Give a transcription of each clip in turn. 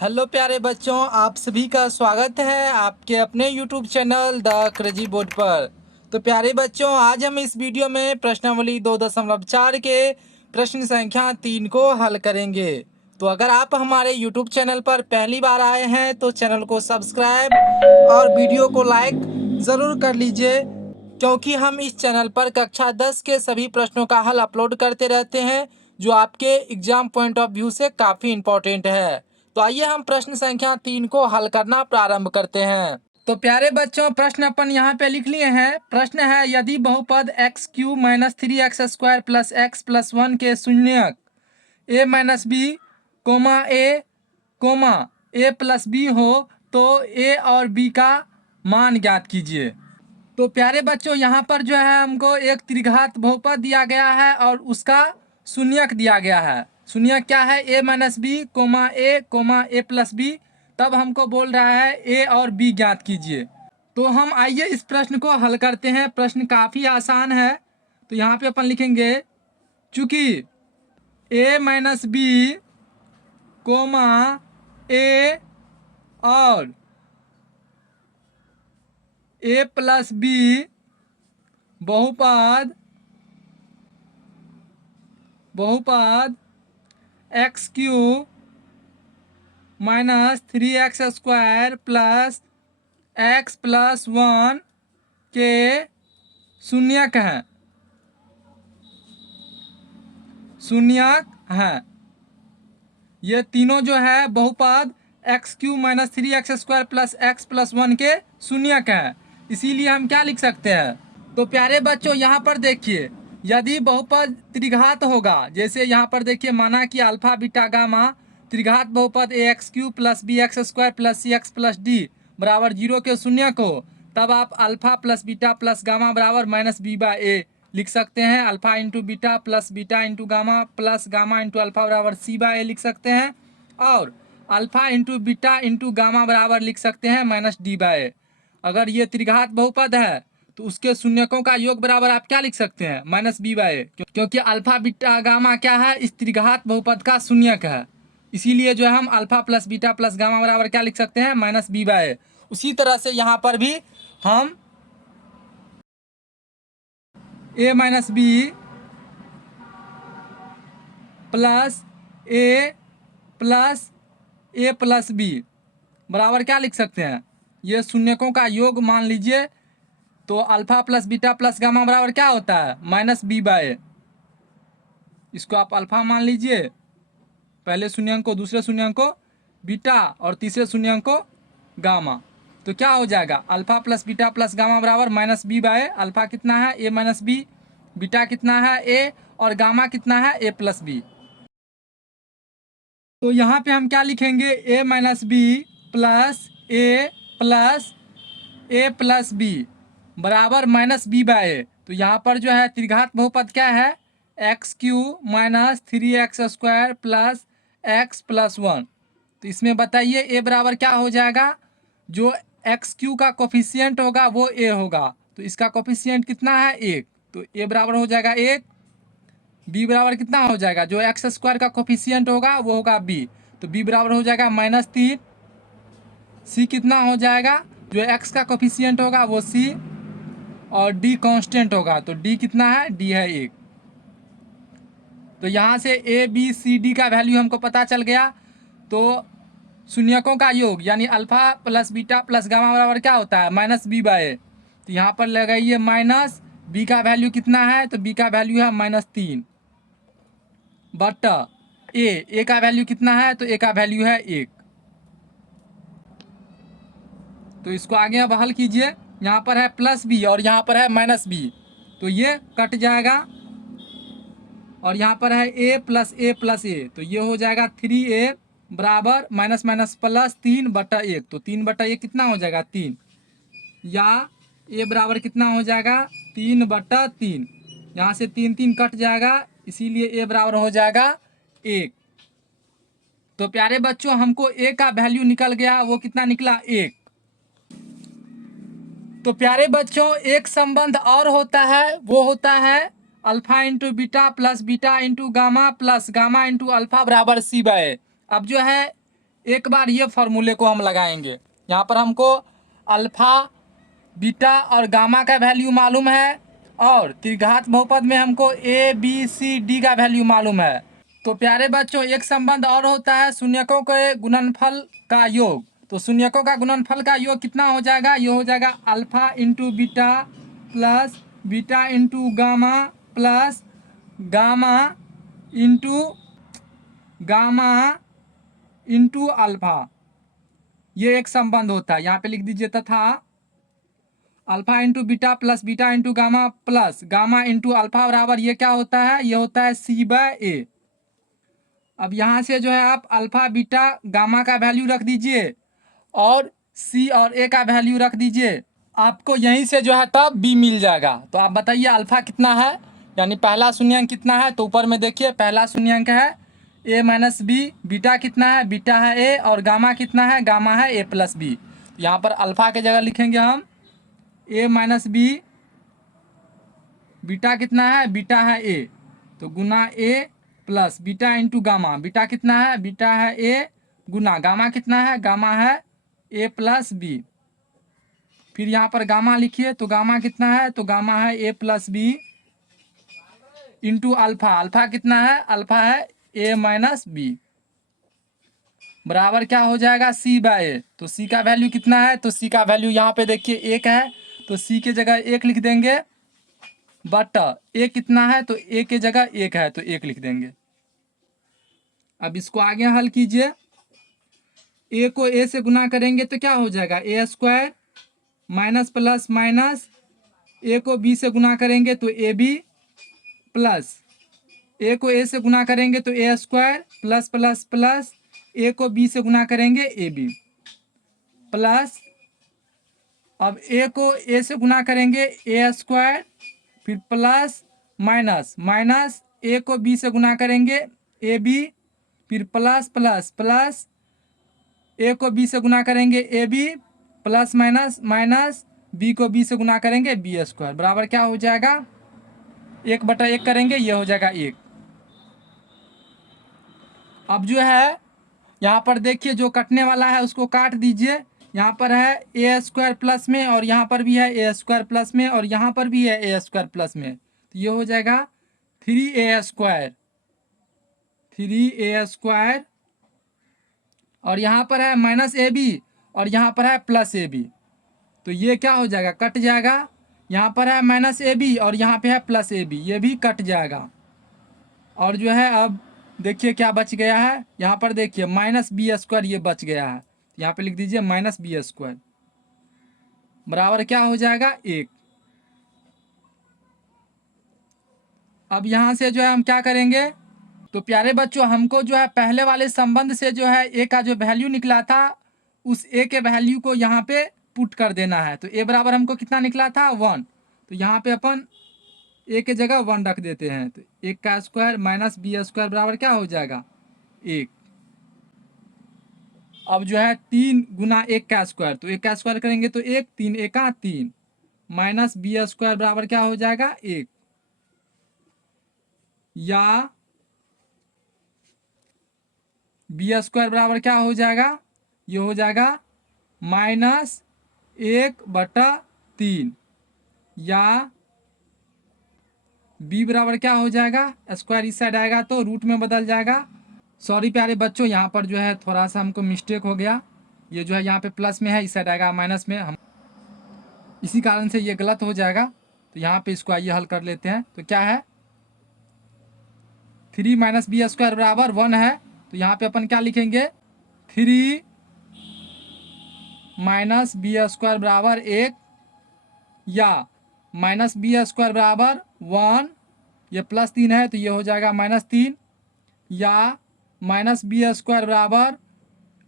Hello प्यारे बच्चों, आप सभी का स्वागत है आपके अपने YouTube channel the crazy board पर। तो प्यारे बच्चों, आज हम इस वीडियो में प्रश्नावली 2.4 के प्रश्न संख्या 3 को हल करेंगे। तो अगर आप हमारे यूट्यूब चैनल पर पहली बार आए हैं तो चैनल को सब्सक्राइब और वीडियो को लाइक ज़रूर कर लीजिए, क्योंकि हम इस चैनल पर कक्षा 10 के सभी प्रश्नों का हल अपलोड करते रहते हैं, जो आपके एग्जाम पॉइंट ऑफ व्यू से काफ़ी इम्पोर्टेंट है। तो आइए हम प्रश्न संख्या 3 को हल करना प्रारंभ करते हैं। तो प्यारे बच्चों, प्रश्न अपन यहाँ पे लिख लिए हैं। प्रश्न है, यदि बहुपद x cube minus 3x² plus x plus 1 के शून्यक a minus b comma a plus b हो तो a और b का मान ज्ञात कीजिए। तो प्यारे बच्चों, यहाँ पर जो है हमको एक त्रिघात बहुपद दिया गया है और उसका शून्यक दिया गया है। शून्यक क्या है? a minus b comma a plus b. तब हमको बोल रहा है a और b ज्ञात कीजिए। तो हम आइए इस प्रश्न को हल करते हैं। प्रश्न काफ़ी आसान है। तो यहाँ पे अपन लिखेंगे, चूँकि a माइनस बी कोमा ए और ए प्लस बी बहुपद x cube minus 3x² plus x plus 1 के शून्यक हैं। ये तीनों जो है बहुपद x cube minus 3x² plus x plus 1 के शून्यक हैं। इसीलिए हम क्या लिख सकते हैं? तो प्यारे बच्चों, यहाँ पर देखिए, यदि बहुपद त्रिघात होगा, जैसे यहाँ पर देखिए, माना कि अल्फा बीटा गामा त्रिघात बहुपद ax³ plus bx² plus cx plus D बराबर 0 के शून्यक हो, तब आप alpha plus beta plus gamma बराबर माइनस बी बाई ए लिख सकते हैं। Alpha into beta plus beta into gamma plus gamma into alpha बराबर सी बाई ए लिख सकते हैं। और alpha into beta into gamma बराबर लिख सकते हैं माइनस डी बाई ए। अगर ये त्रिघात बहुपद है तो उसके शून्यकों का योग बराबर आप क्या लिख सकते हैं? माइनस बी बाई ए, क्योंकि अल्फा बीटा गामा क्या है? इस त्रिघात बहुपद का शून्यक है। इसीलिए जो है हम alpha plus beta plus gamma बराबर क्या लिख सकते हैं? Minus B by a. उसी तरह से यहाँ पर भी हम a minus b plus a plus b बराबर क्या लिख सकते हैं? ये शून्यकों का योग मान लीजिए, तो alpha plus beta plus gamma बराबर क्या होता है? माइनस बी बाई ए। इसको आप अल्फा मान लीजिए, पहले शून्यंक को, दूसरे शून्यंक को बीटा और तीसरे शून्यंक को गामा। तो क्या हो जाएगा? Alpha plus beta plus gamma बराबर minus B by A. Alpha कितना है? ए माइनस बी। बीटा कितना है? ए। और गामा कितना है? A plus B. तो यहाँ पे हम क्या लिखेंगे? ए minus b plus a plus b बराबर माइनस बी बाई ए। तो यहाँ पर जो है त्रिघात बहुपद क्या है? X cube minus 3x² plus x plus 1। तो इसमें बताइए ए बराबर क्या हो जाएगा? जो एक्स क्यू का कोफिशियंट होगा वो ए होगा, तो इसका कोफिशियंट कितना है? 1। तो ए बराबर हो जाएगा 1। बी बराबर कितना हो जाएगा? जो x² का कोफिशियंट होगा वो होगा बी, तो बी बराबर हो जाएगा -3। सी कितना हो जाएगा? जो x का कोफिशियंट होगा वो सी, और डी कांस्टेंट होगा, तो डी कितना है? डी है 1। तो यहाँ से ए बी सी डी का वैल्यू हमको पता चल गया। तो शून्यकों का योग यानी alpha plus beta plus gamma बराबर क्या होता है? माइनस बी बाई ए। तो यहाँ पर लगाइए माइनस बी का वैल्यू कितना है? तो बी का वैल्यू है -3 बटा ए का वैल्यू कितना है? तो ए का वैल्यू है 1। तो इसको आगे अब हल कीजिए। यहाँ पर है प्लस बी और यहाँ पर है माइनस बी, तो ये कट जाएगा। और यहाँ पर है ए प्लस ए, तो ये हो जाएगा 3a बराबर माइनस माइनस प्लस 3 बटा 1। तो 3 बटा 1 कितना हो जाएगा? 3। या ए बराबर कितना हो जाएगा? 3 बटा 3। यहाँ से 3 3 कट जाएगा, इसीलिए ए बराबर हो जाएगा 1। तो प्यारे बच्चों, हमको ए का वैल्यू निकल गया, वो कितना निकला? 1। तो प्यारे बच्चों, एक संबंध और होता है, वो होता है alpha into beta plus beta into gamma plus gamma into alpha बराबर सी बाई। अब जो है एक बार ये फॉर्मूले को हम लगाएंगे। यहाँ पर हमको अल्फ़ा, बीटा और गामा का वैल्यू मालूम है और त्रिघात बहुपद में हमको ए बी सी डी का वैल्यू मालूम है। तो प्यारे बच्चों, एक संबंध और होता है शून्यकों के गुणनफल का योग। तो शून्यकों का गुणनफल का योग कितना हो जाएगा? ये हो जाएगा alpha into beta plus beta into gamma plus gamma into alpha. ये एक संबंध होता है। यहाँ पे लिख दीजिए तथा alpha into beta plus beta into gamma plus gamma into alpha बराबर ये क्या होता है? ये होता है सी बाय ए। अब यहाँ से जो है आप अल्फा बीटा गामा का वैल्यू रख दीजिए और सी और ए का वैल्यू रख दीजिए। आपको यहीं से जो है तब बी मिल जाएगा। तो आप बताइए अल्फा कितना है, यानी पहला शून्यंक कितना है? तो ऊपर में देखिए पहला शून्यंक है ए माइनस बी, बीटा कितना है? बीटा है ए, और गामा कितना है? गामा है ए प्लस बी। यहाँ पर अल्फा के जगह लिखेंगे हम ए माइनस बी, बीटा कितना है? बीटा है ए, तो गुना A plus beta into gamma. Beta कितना है? बीटा है ए, गुना गामा कितना है? गामा है ए प्लस बी। फिर यहाँ पर गामा लिखिए, तो गामा कितना है? तो गामा है A plus B into alpha. Alpha कितना है? अल्फा है ए माइनस बी बराबर क्या हो जाएगा? सी बाय ए। तो सी का वैल्यू कितना है? तो सी का वैल्यू यहाँ पे देखिए एक है, तो सी के जगह एक लिख देंगे, बट ए कितना है? तो ए के जगह एक है, तो एक लिख देंगे। अब इसको आगे हल कीजिए। ए को ए से गुना करेंगे तो क्या हो जाएगा? ए square minus plus minus, a को बी से गुना करेंगे तो ए बी प्लस ए को ए से गुना करेंगे तो ए square plus plus plus a को बी से गुना करेंगे ए बी प्लस, अब ए को ए से गुना करेंगे ए स्क्वायर, फिर प्लस माइनस माइनस ए को बी से गुना करेंगे ए बी, फिर प्लस प्लस प्लस ए को बी से गुना करेंगे a b plus minus minus b को बी से गुना करेंगे बी स्क्वायर बराबर क्या हो जाएगा? 1/1 करेंगे, ये हो जाएगा 1। अब जो है यहाँ पर देखिए जो कटने वाला है उसको काट दीजिए। यहाँ पर है ए स्क्वायर प्लस में और यहाँ पर भी है ए स्क्वायर प्लस में और यहाँ पर भी है ए स्क्वायर प्लस में, तो ये हो जाएगा 3a स्क्वायर और यहाँ पर है माइनस ए बी और यहाँ पर है प्लस ए बी, तो ये क्या हो जाएगा? कट जाएगा। यहाँ पर है माइनस ए बी और यहाँ पे है प्लस ए बी, ये भी कट जाएगा। और जो है अब देखिए क्या बच गया है, यहाँ पर देखिए माइनस बी स्क्वायर ये बच गया है, यहाँ पे लिख दीजिए माइनस बी स्क्वायर बराबर क्या हो जाएगा? 1। अब यहाँ से जो है हम क्या करेंगे? तो प्यारे बच्चों हमको जो है पहले वाले संबंध से जो है ए का जो वैल्यू निकला था उस ए के वैल्यू को यहाँ पे पुट कर देना है। तो ए बराबर हमको कितना निकला था? 1। तो यहाँ पे अपन ए के जगह 1 रख देते हैं, तो 1 का स्क्वायर माइनस बी स्क्वायर बराबर क्या हो जाएगा? 1। अब जो है 3 गुना 1 का स्क्वायर, तो 1 का स्क्वायर करेंगे तो 1, 3 एका 3 माइनस बी स्क्वायर बराबर क्या हो जाएगा? 1। या बी स्क्वायर बराबर क्या हो जाएगा? ये हो जाएगा -1/3 या बी बराबर क्या हो जाएगा? स्क्वायर इस साइड आएगा तो रूट में बदल जाएगा। सॉरी प्यारे बच्चों, यहाँ पर जो है थोड़ा सा हमको मिस्टेक हो गया, ये जो है यहाँ पे प्लस में है, इस साइड आएगा माइनस में, हम इसी कारण से ये गलत हो जाएगा। तो यहाँ पे इसको आइए हल कर लेते हैं। तो क्या है? 3 माइनस बी स्क्वायर बराबर 1 है, तो यहाँ पे अपन क्या लिखेंगे? 3 माइनस बी स्क्वायर बराबर 1 या माइनस बी स्क्वायर बराबर 1, ये प्लस 3 है तो ये हो जाएगा -3, या माइनस बी स्क्वायर बराबर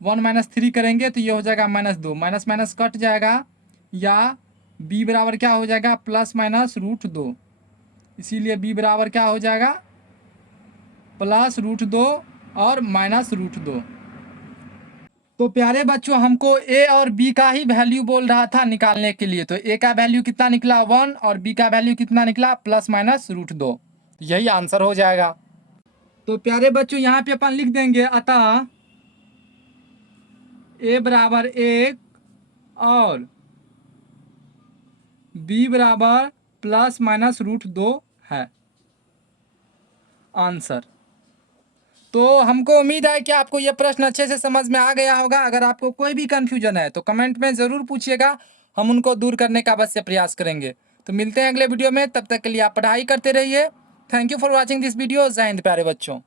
1 - 3 करेंगे तो ये हो जाएगा -2, माइनस माइनस कट जाएगा, या बी बराबर क्या हो जाएगा? +-√2, इसीलिए बी बराबर क्या हो जाएगा? +√2 और -√2। तो प्यारे बच्चों हमको ए और बी का ही वैल्यू बोल रहा था निकालने के लिए। तो ए का वैल्यू कितना निकला? 1 और बी का वैल्यू कितना निकला? +-√2। यही आंसर हो जाएगा। तो प्यारे बच्चों यहाँ पे अपन लिख देंगे, अतः ए बराबर 1 और बी बराबर ±√2 है आंसर। तो हमको उम्मीद है कि आपको यह प्रश्न अच्छे से समझ में आ गया होगा। अगर आपको कोई भी कन्फ्यूजन है तो कमेंट में ज़रूर पूछिएगा, हम उनको दूर करने का अवश्य प्रयास करेंगे। तो मिलते हैं अगले वीडियो में, तब तक के लिए आप पढ़ाई करते रहिए। Thank you for watching this video. जय हिंद प्यारे बच्चों।